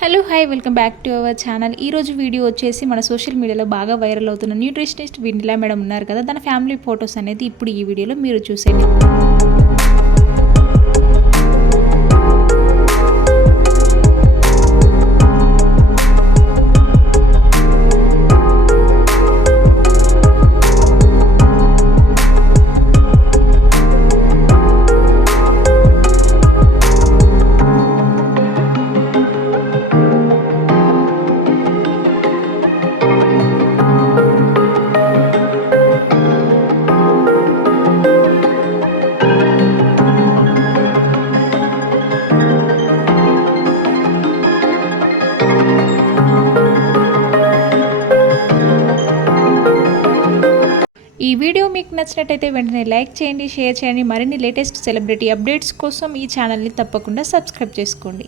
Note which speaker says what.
Speaker 1: Hello hi welcome back to our channel. ఈ రోజు video వచ్చేసి మన సోషల్ మీడియాలో బాగా వైరల్ అవుతున్న న్యూట్రిషనిస్ట్ విండిలా మేడం ఉన్నారు కదా తన ఫ్యామిలీ ఫొటోస్ అనేది ఇప్పుడు ఈ వీడియోలో మీరు చూసేయండి. ఈ వీడియో మీకు నచ్చినట్టయితే వెంటనే లైక్ చేయండి షేర్ చేయండి. మరిన్ని లేటెస్ట్ సెలబ్రిటీ అప్డేట్స్ కోసం ఈ ఛానల్ని తప్పకుండా సబ్స్క్రైబ్ చేసుకోండి.